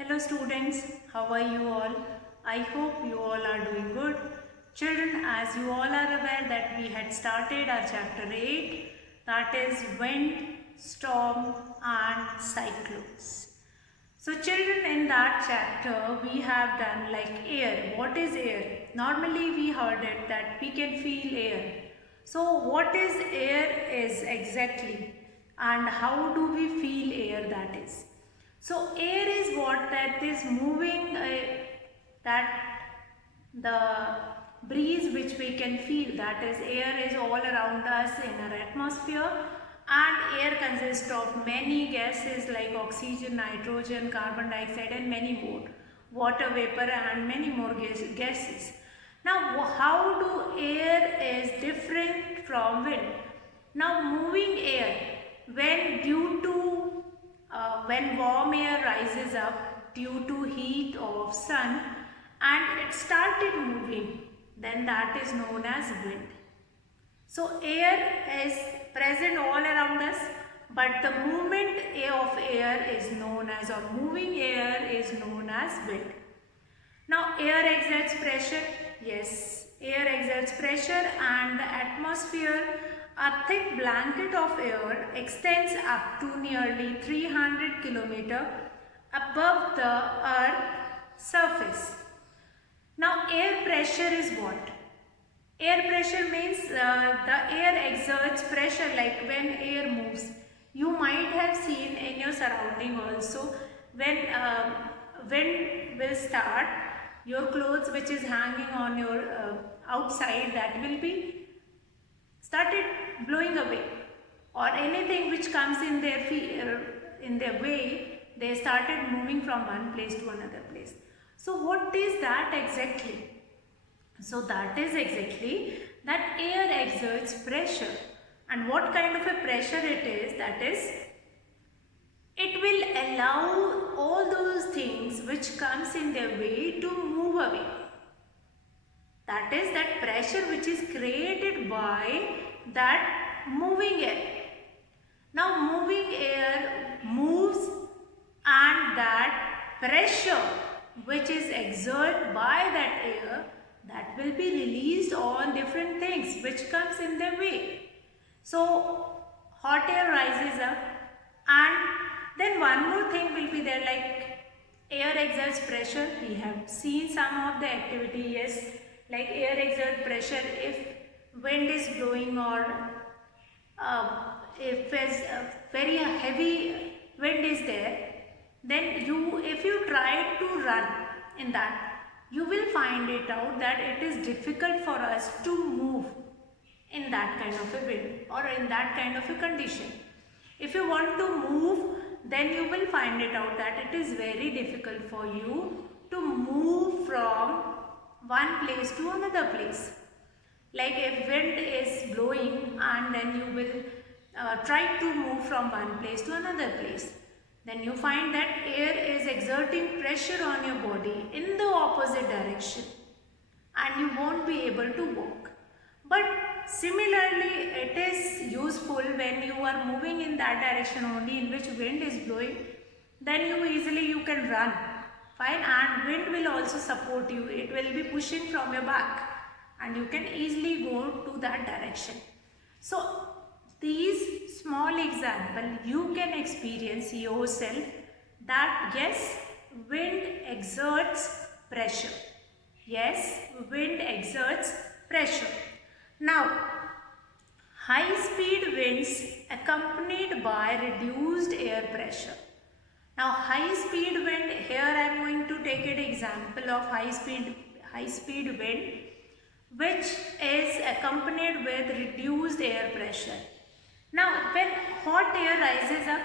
Hello students, how are you all? I hope you all are doing good. Children, as you all are aware that we had started our chapter 8, that is wind, storm and cyclones. So children, in that chapter we have done like air. What is air? Normally we heard it that we can feel air. So what is air is exactly, and how do we feel air, that is. So air is what that is moving, that the breeze which we can feel, that is air is all around us in our atmosphere, and air consists of many gases like oxygen, nitrogen, carbon dioxide and many more, water vapor and many more gases. Now how do air is different from wind? Now moving air, when due to when warm air rises up due to heat of sun and it started moving, then that is known as wind. So air is present all around us, but the movement of air is known as, or moving air is known as wind. Now air exerts pressure, yes, air exerts pressure, and the atmosphere, a thick blanket of air, extends up to nearly 300 km above the earth's surface. Now air pressure is what? Air pressure means the air exerts pressure, like when air moves. You might have seen in your surrounding also, when wind will start, your clothes which is hanging on your outside, that will be started blowing away, or anything which comes in their in their way, they started moving from one place to another place. So what is that exactly? So that is exactly that air exerts pressure, and what kind of a pressure it is, that is, it will allow all those things which comes in their way to move away. That is that pressure which is created by that moving air. Now moving air moves, and that pressure which is exerted by that air, that will be released on different things which comes in their way. So hot air rises up, and then one more thing will be there, like air exerts pressure. We have seen some of the activity, yes, like air exert pressure if wind is blowing, or if there's a very heavy wind is there, then if you try to run in that, you will find it out that it is difficult for us to move in that kind of a wind or in that kind of a condition. If you want to move, then you will find it out that it is very difficult for you to move from one place to another place. Like if wind is blowing and then you will try to move from one place to another place, then you find that air is exerting pressure on your body in the opposite direction, and you won't be able to walk. But similarly, it is useful when you are moving in that direction only in which wind is blowing, then you can run, fine, and wind will also support you. It will be pushing from your back and you can easily go to that direction. So these small example you can experience yourself that yes, wind exerts pressure. Yes, wind exerts pressure. Now, high speed winds accompanied by reduced air pressure. Now, high speed wind, here I am going to take an example of high speed wind which is accompanied with reduced air pressure. Now, when hot air rises up,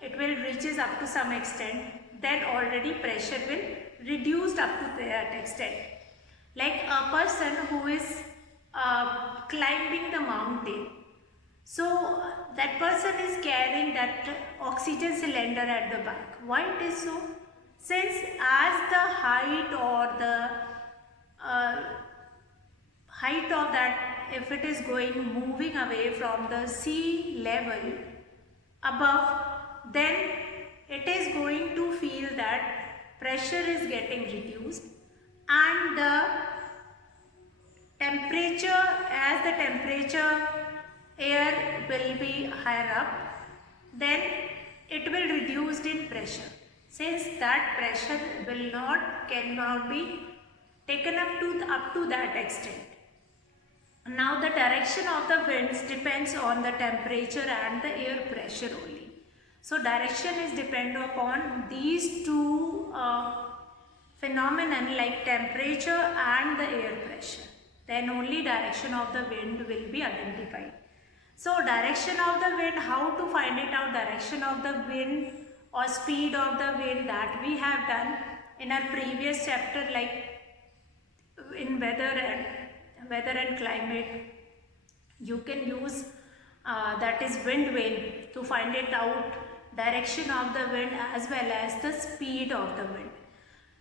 it will reaches up to some extent, then already pressure will reduce up to that extent. Like a person who is climbing the mountain. So that person is carrying that oxygen cylinder at the back. Why it is so? Since as the height or the height of that, if it is moving away from the sea level above, then it is going to feel that pressure is getting reduced, and the temperature, as the temperature air will be higher up, then it will reduce in pressure. Since that pressure cannot be taken up to that extent. Now the direction of the winds depends on the temperature and the air pressure only. So direction is dependent upon these two phenomenon like temperature and the air pressure. Then only direction of the wind will be identified. So direction of the wind, how to find it out, direction of the wind or speed of the wind, that we have done in our previous chapter, like in weather and climate. You can use that is wind vane to find it out, direction of the wind as well as the speed of the wind.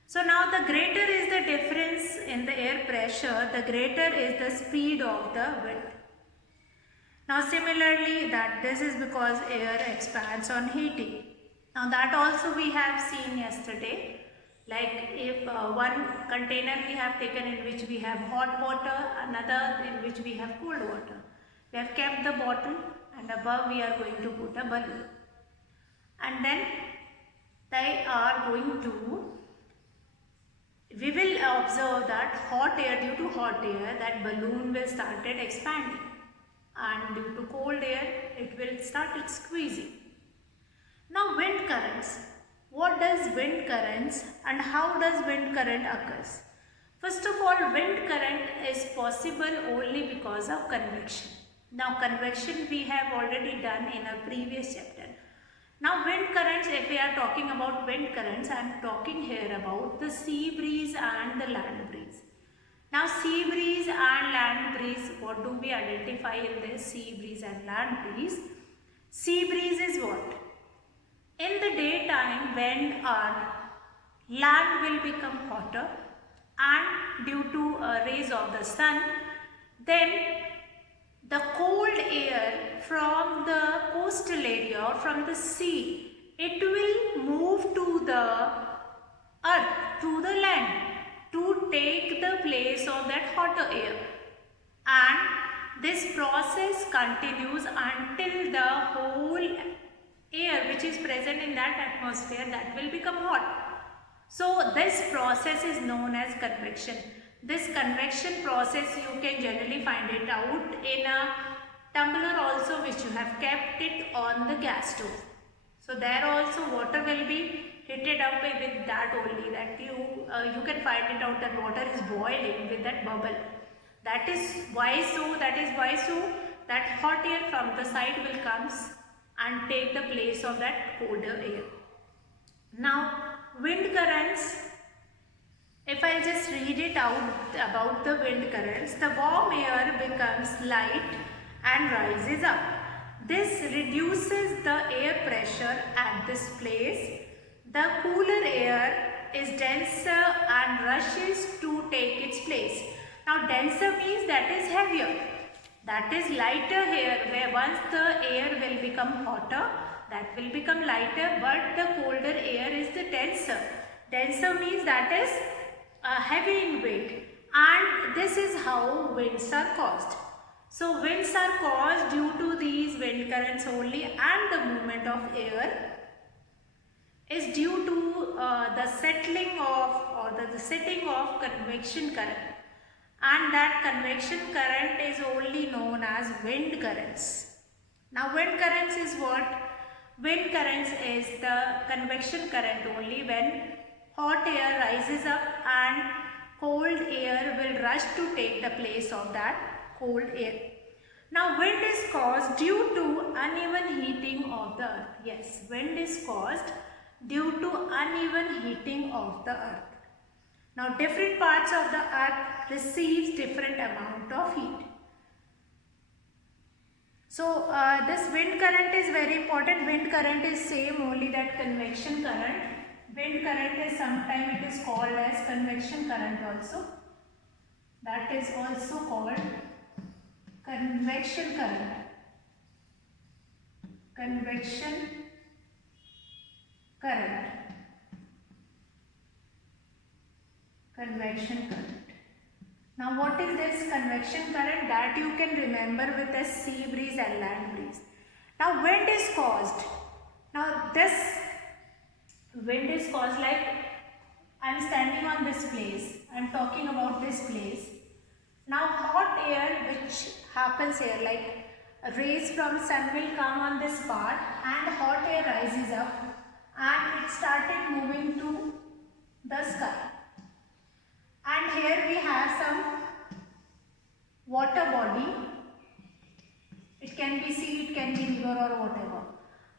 So now the greater is the difference in the air pressure, the greater is the speed of the wind. Now similarly, that this is because air expands on heating. Now that also we have seen yesterday. Like if one container we have taken in which we have hot water, another in which we have cold water. We have kept the bottle and above we are going to put a balloon. And then they are going to, we will observe that hot air, due to hot air, that balloon will started expanding. And due to cold air, it will start squeezing. Now wind currents. What does wind currents and how does wind current occurs? First of all, wind current is possible only because of convection. Now convection we have already done in a previous chapter. Now wind currents, if we are talking about wind currents, I am talking here about the sea breeze and the land breeze. Now sea breeze and land breeze, what do we identify in this sea breeze and land breeze? Sea breeze is what? In the daytime, when our land will become hotter and due to rays of the sun, then the cold air from the coastal area or from the sea, it will move to the earth, to the land, to take the place of that hotter air. And this process continues until the whole air which is present in that atmosphere, that will become hot. So this process is known as convection. This convection process you can generally find it out in a tumbler also which you have kept it on the gas stove. So there also water will be heated up with that only, that you can find it out that water is boiling with that bubble. That is why so that hot air from the side will comes and take the place of that colder air. Now wind currents, if I just read it out about the wind currents, the warm air becomes light and rises up. This reduces the air pressure at this place. The cooler air is denser and rushes to take its place. Now denser means that is heavier. That is lighter air, where once the air will become hotter, that will become lighter, but the colder air is the denser. Denser means that is heavy in weight, and this is how winds are caused. So winds are caused due to these wind currents only, and the movement of air is due to the settling of or the setting of convection current. And that convection current is only known as wind currents. Now wind currents is what? Wind currents is the convection current only when hot air rises up and cold air will rush to take the place of that cold air. Now wind is caused due to uneven heating of the earth. Yes, wind is caused due to uneven heating of the earth. Now different parts of the earth receives different amount of heat. So this wind current is very important. Wind current is same only that convection current. Wind current is sometimes it is called as convection current also. That is also called convection current. Convection current. Convection current. Now what is this convection current? That you can remember with a sea breeze and land breeze. Now wind is caused. Now this wind is caused, like I am standing on this place. I am talking about this place. Now hot air which happens here, like rays from sun will come on this part and hot air rises up and it started moving to the sky. And here we have some water body. It can be sea, it can be river or whatever.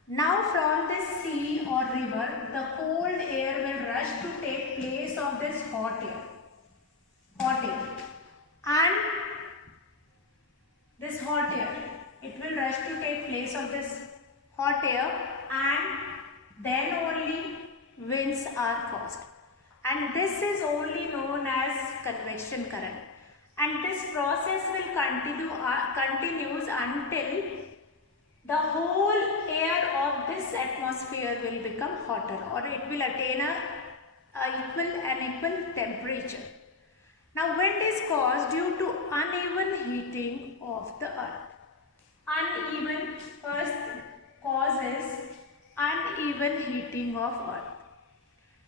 Now from this sea or river, the cold air will rush to take place of this hot air. And this hot air, it will rush to take place of this hot air, and then only winds are caused. And this is only known as convection current. And this process will continues until the whole air of this atmosphere will become hotter, or it will attain an equal temperature. Now wind is caused due to uneven heating of the earth. Uneven earth causes uneven heating of earth.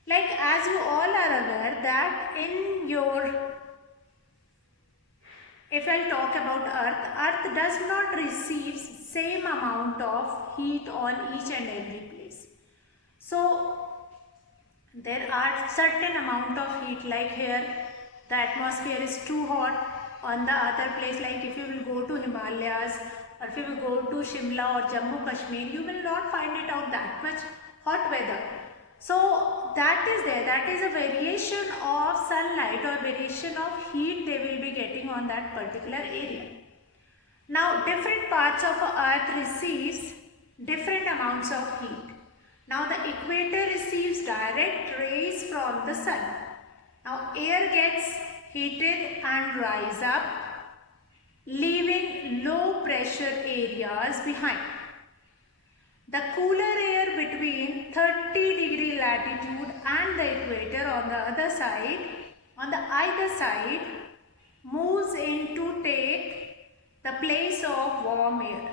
Like as you all are aware that if I talk about earth does not receive same amount of heat on each and every place. So there are certain amount of heat, like here the atmosphere is too hot. On the other place, like if you will go to Himalayas or if you will go to Shimla or Jammu Kashmir, you will not find it out that much hot weather. So that is there, that is a variation of sunlight or variation of heat they will be getting on that particular area. Now different parts of earth receives different amounts of heat. Now the equator receives direct rays from the sun. Now air gets heated and rise up, leaving low pressure areas behind. The cooler air between 30-degree latitude and the equator on either side moves in to take the place of warm air.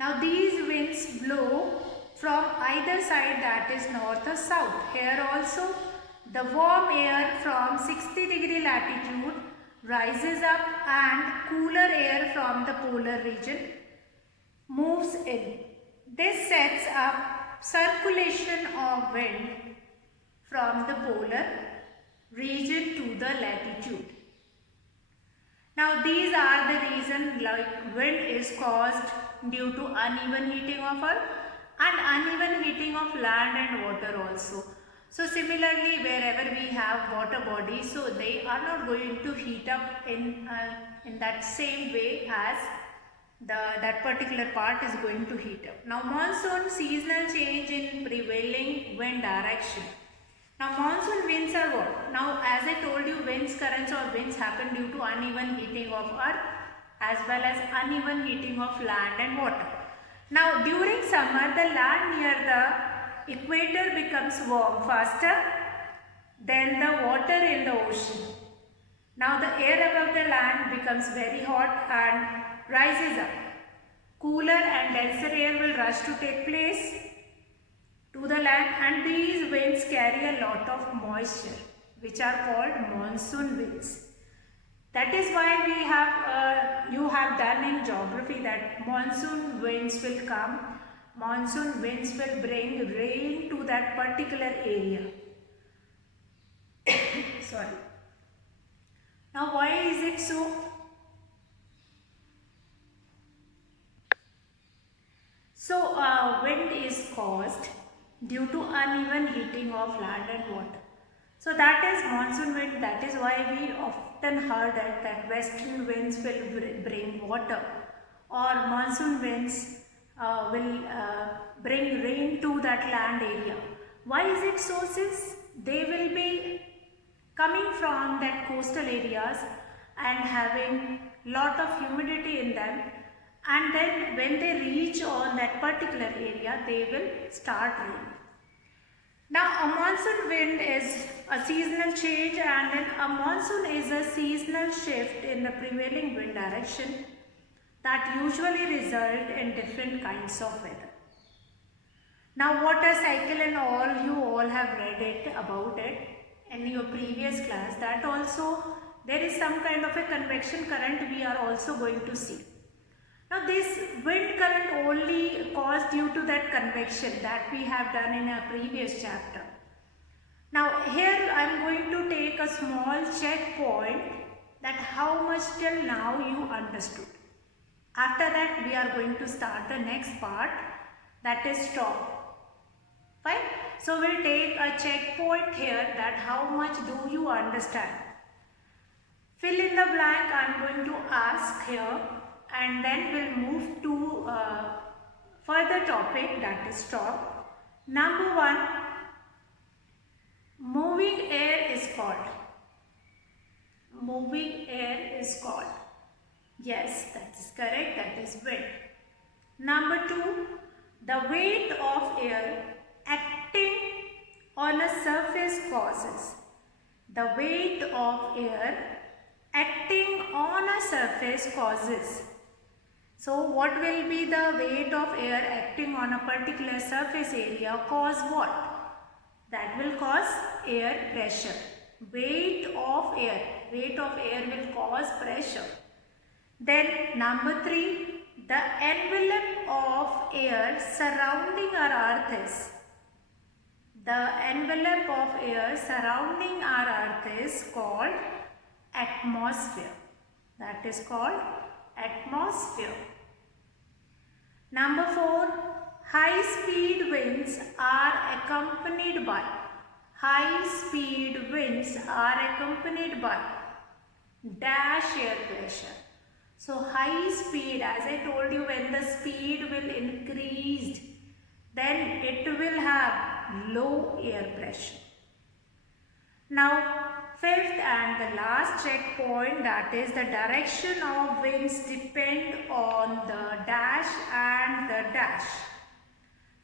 Now these winds blow from either side, that is north or south. Here also the warm air from 60-degree latitude rises up and cooler air from the polar region moves in. This sets up circulation of wind from the polar region to the latitude. Now these are the reasons, like wind is caused due to uneven heating of earth and uneven heating of land and water also. So similarly, wherever we have water bodies, so they are not going to heat up in that same way as that particular part is going to heat up. Now monsoon, seasonal change in prevailing wind direction. Now monsoon winds are what? Now as I told you, winds, currents or winds happen due to uneven heating of earth as well as uneven heating of land and water. Now during summer, the land near the equator becomes warm faster than the water in the ocean. Now the air above the land becomes very hot and rises up. Cooler and denser air will rush to take place to the land, and these winds carry a lot of moisture, which are called monsoon winds. That is why we have you have done in geography that monsoon winds will come. Monsoon winds will bring rain to that particular area. Sorry. Now why is it so? So wind is caused due to uneven heating of land and water. So that is monsoon wind. That is why we often heard that western winds will bring water, or monsoon winds will bring rain to that land area. Why is it so? Since they will be coming from that coastal areas and having lot of humidity in them, and then when they reach on that particular area, they will start raining. Now, a monsoon wind is a seasonal change, and then a monsoon is a seasonal shift in the prevailing wind direction that usually result in different kinds of weather. Now, water cycle and all, you all have read it about it in your previous class. That also there is some kind of a convection current we are also going to see. Now, this wind current only caused due to that convection that we have done in a previous chapter. Now, here I am going to take a small checkpoint that how much till now you understood. After that, we are going to start the next part, that is storm. Fine. So, we'll take a checkpoint here that how much do you understand. Fill in the blank I am going to ask here, and then we'll move to further topic, that is storm. Number 1, moving air is called. Moving air is called. Yes, that is correct, that is wind. Number 2, the weight of air acting on a surface causes. The weight of air acting on a surface causes. So, what will be the weight of air acting on a particular surface area cause what? That will cause air pressure. Weight of air will cause pressure. Then number 3, the envelope of air surrounding our earth is. The envelope of air surrounding our earth is called atmosphere. That is called atmosphere. Number 4, high speed winds are accompanied by. High speed winds are accompanied by dash air pressure. So, high speed, as I told you, when the speed will increase, then it will have low air pressure. Now, 5th and the last checkpoint, that is the direction of winds depend on the dash and the dash.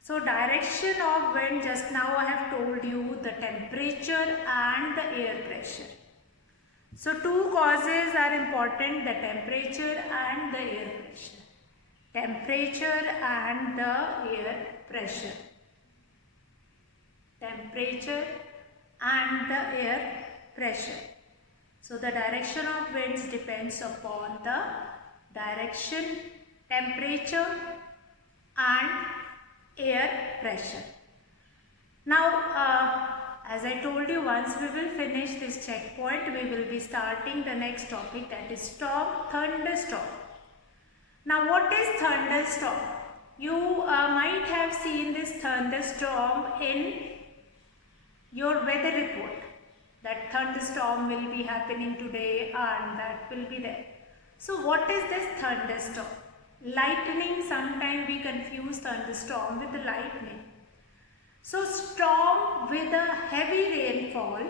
So, direction of wind, just now I have told you the temperature and the air pressure. So, 2 causes are important, the temperature and the air pressure. Temperature and the air pressure. Temperature and the air pressure. So, the direction of winds depends upon the direction, temperature and air pressure. Now, as I told you, once we will finish this checkpoint, we will be starting the next topic, that is storm, thunderstorm. Now, what is thunderstorm? You might have seen this thunderstorm in your weather report. That thunderstorm will be happening today and that will be there. So, what is this thunderstorm? Lightning, sometimes we confuse thunderstorm with the lightning. So, storm with a heavy rainfall,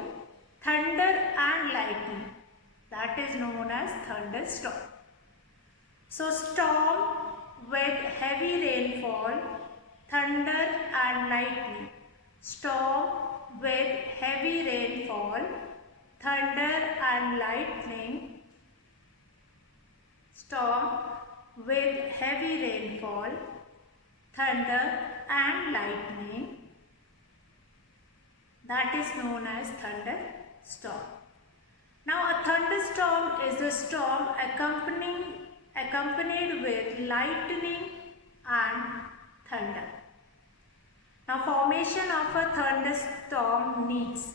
thunder and lightning, that is known as thunderstorm. So, storm with heavy rainfall, thunder and lightning. Storm with heavy rainfall, thunder and lightning. Storm with heavy rainfall, thunder and lightning. That is known as thunderstorm. Now, a thunderstorm is a storm accompanied with lightning and thunder. Now, formation of a thunderstorm needs.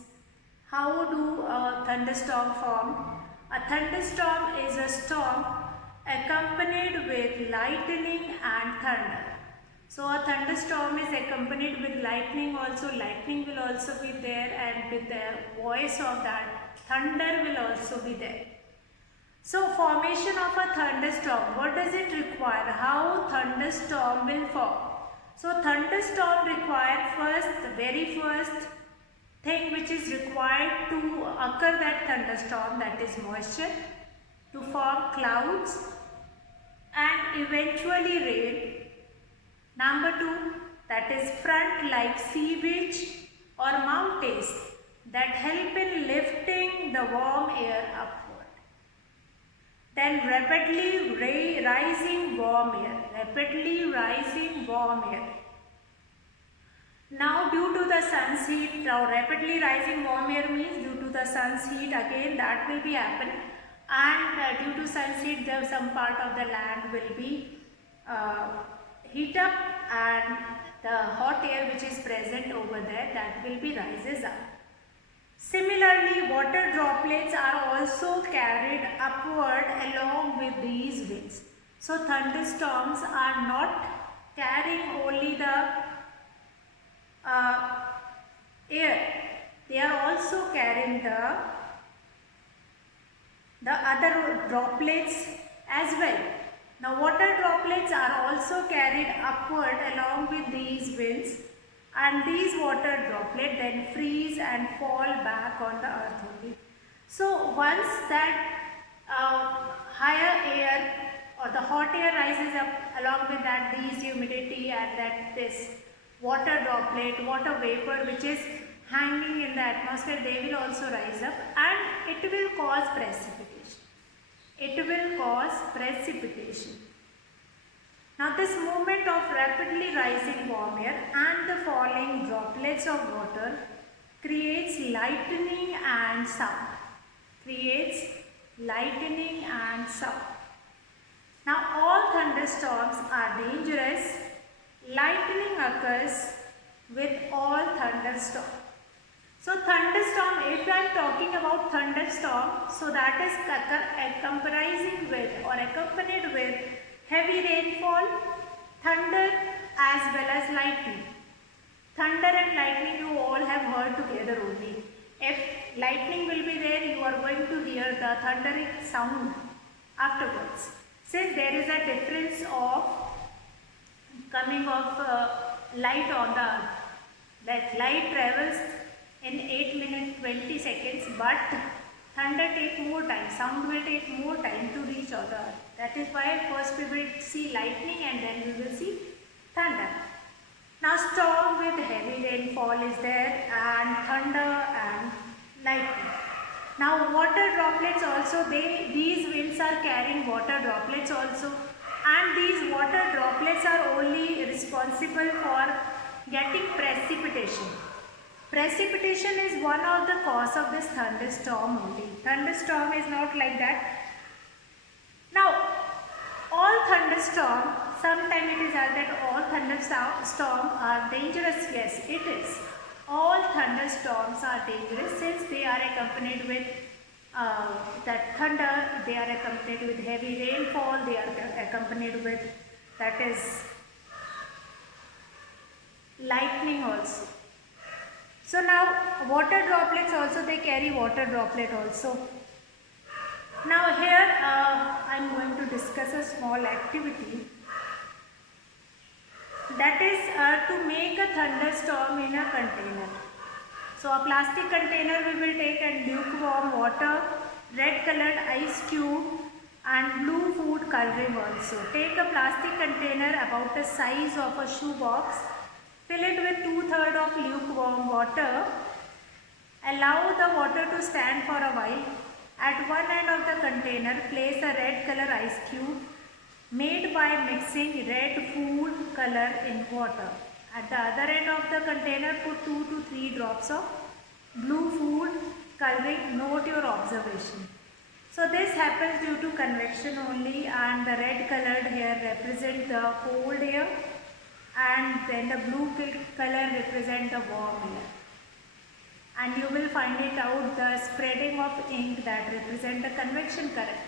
How do a thunderstorm form? A thunderstorm is a storm accompanied with lightning and thunder. So, a thunderstorm is accompanied with lightning also. Lightning will also be there, and with the voice of that, thunder will also be there. So, formation of a thunderstorm, what does it require? How thunderstorm will form? So, thunderstorm require the very first thing which is required to occur that thunderstorm, that is moisture, to form clouds and eventually rain. Number 2, that is front like sea beach or mountains that help in lifting the warm air upward. Then rapidly rising warm air. Now due to the sun's heat, now rapidly rising warm air means due to the sun's heat, again that will be happen, and due to sun's heat some part of the land will be heat up, and the hot air which is present over there, that will be rises up. Similarly, water droplets are also carried upward along with these winds. So thunderstorms are not carrying only the air, they are also carrying the other droplets as well. Now water droplets are also carried upward along with these winds, and these water droplets then freeze and fall back on the earth only. So once that higher air or the hot air rises up, along with that these humidity and that this water droplet, water vapor which is hanging in the atmosphere, they will also rise up and it will cause precipitation. Now this movement of rapidly rising warm air and the falling droplets of water creates lightning and sound. Now all thunderstorms are dangerous. Lightning occurs with all thunderstorms. So thunderstorm, if I am talking about thunderstorm, so that is accompanied with heavy rainfall, thunder as well as lightning. Thunder and lightning you all have heard together only. If lightning will be there, you are going to hear the thundering sound afterwards. Since there is a difference of coming of light on the earth, that light travels in 8 minutes 20 seconds, but thunder take more time, sound will take more time to reach on the earth. That is why first we will see lightning and then we will see thunder. Now storm with heavy rainfall is there, and thunder and lightning. Now water droplets also, these winds are carrying water droplets also, and these water droplets are only responsible for getting precipitation. Precipitation is one of the cause of this thunderstorm only. Thunderstorm is not like that. Now all thunderstorm, sometimes it is said that all thunderstorms are dangerous. Yes, it is. All thunderstorms are dangerous since they are accompanied with that thunder, they are accompanied with heavy rainfall, they are accompanied with that is lightning also. So now water droplets also, they carry water droplet also. Now here I am going to discuss a small activity, that is to make a thunderstorm in a container. So a plastic container we will take, and lukewarm water, red colored ice cube and blue food coloring also. Take a plastic container about the size of a shoe box, fill it with 2/3 of lukewarm water, allow the water to stand for a while. At one end of the container, place a red color ice cube made by mixing red food color in water. At the other end of the container, put 2 to 3 drops of blue food coloring. Note your observation. So this happens due to convection only, and the red colored here represent the cold air, and then the blue color represent the warm air. And you will find it out the spreading of ink that represent the convection current.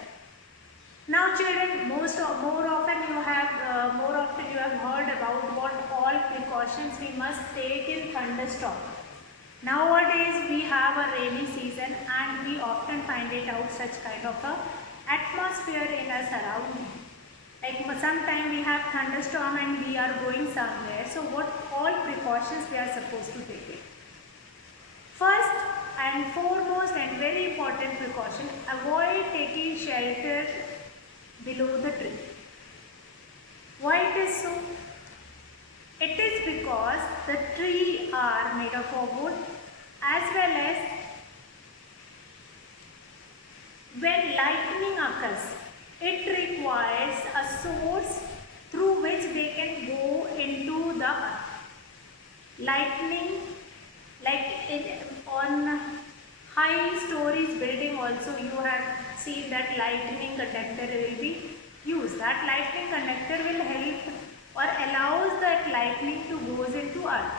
Now children, more often you have heard about what all precautions we must take in thunderstorm. Nowadays we have a rainy season and we often find it out such kind of a atmosphere in our surrounding. Like sometimes we have thunderstorm and we are going somewhere. So what all precautions we are supposed to take it? First and foremost and very important precaution, avoid taking shelter below the tree. Why it is so? It is because the tree are made of wood, as well as when lightning occurs, it requires a source through which they can go into the earth. Lightning, on high stories building also, you have seen that lightning conductor will be used. That lightning conductor will help or allows that lightning to goes into earth.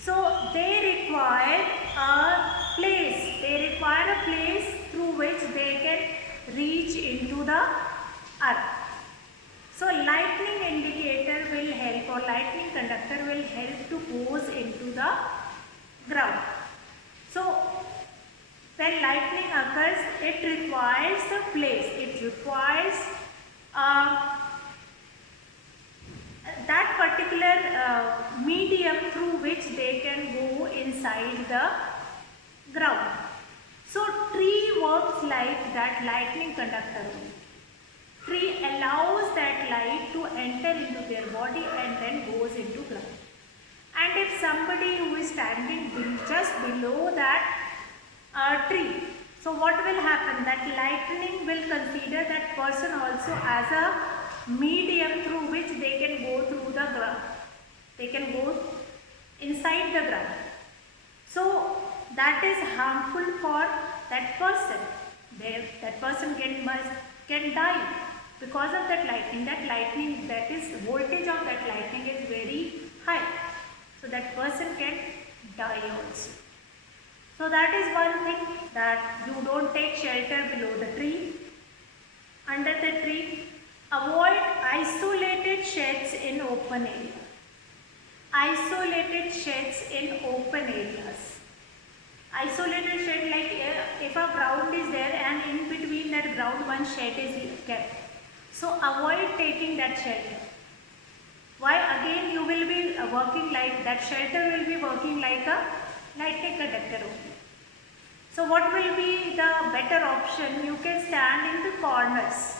So they require a place. They require a place through which they can reach into the earth. So lightning indicator will help, or lightning conductor will help to goes into the ground. So when lightning occurs, it requires a place. It requires that particular medium through which they can go inside the ground. So tree works like that lightning conductor. Tree allows that light to enter into their body and then goes into ground. And if somebody who is standing just below that tree, so what will happen? That lightning will consider that person also as a medium through which they can go through the ground. They can go inside the ground. So that is harmful for that person. That person can die because of that lightning. That is voltage of that lightning is very high. So that person can die also. So that is one thing, that you don't take shelter below the tree, under the tree. Avoid isolated sheds in open area. Isolated sheds in open areas. Isolated shed, like if a ground is there and in between that ground one shed is kept. So avoid taking that shelter. Why? Again you will be working like, that shelter will be working like a lightning conductor only. So what will be the better option? You can stand in the corners.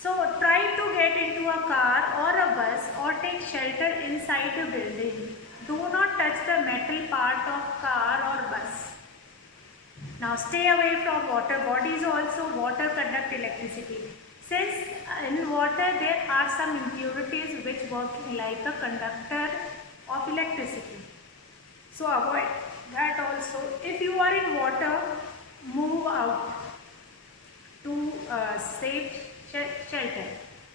So try to get into a car or a bus or take shelter inside a building. Do not touch the metal part of car or bus. Now stay away from water bodies also. Water conduct electricity. Since in water there are some impurities which work like a conductor of electricity. So avoid that also. If you are in water, move out to save shelter.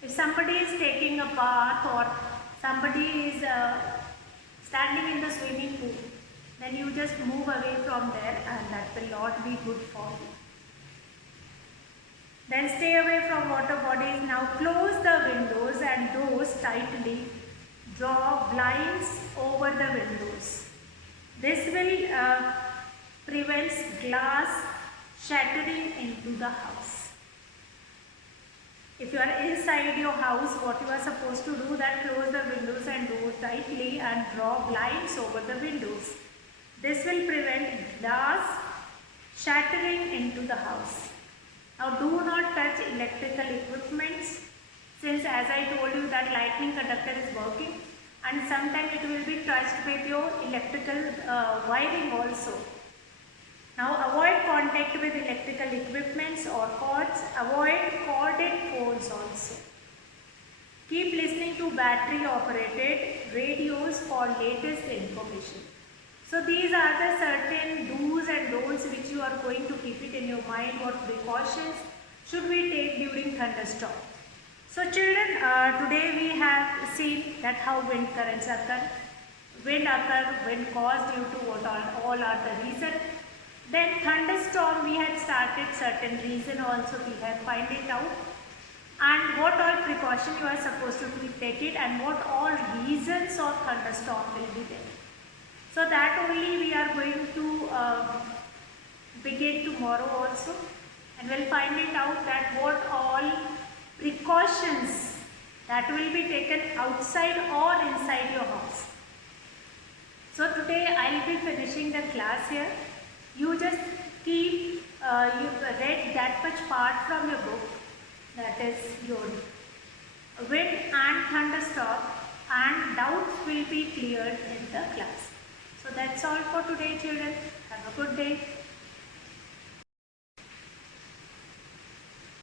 If somebody is taking a bath or somebody is standing in the swimming pool, then you just move away from there, and that will not be good for you. Then stay away from water bodies. Now close the windows and doors tightly. Draw blinds over the windows. This will prevent glass shattering into the house. If you are inside your house, what you are supposed to do, that close the windows and doors tightly and draw blinds over the windows. This will prevent glass shattering into the house. Now do not touch electrical equipments, since as I told you that lightning conductor is working, and sometimes it will be touched with your electrical wiring also. Now avoid contact with electrical equipments or cords. Avoid corded phones also. Keep listening to battery operated radios for latest information. So these are the certain do's and don'ts which you are going to keep it in your mind. What precautions should we take during thunderstorm? So children, today we have seen that how wind currents occur. Wind caused due to what all are the reason. Then thunderstorm, we had started certain reason also, we have find it out. And what all precaution you are supposed to take it, and what all reasons of thunderstorm will be there. So that only we are going to begin tomorrow also, and we'll find it out that what all precautions that will be taken outside or inside your house. So today I will be finishing the class here. You just keep, you read that much part from your book, that is your wind and thunderstorm, and doubts will be cleared in the class. So that's all for today, children.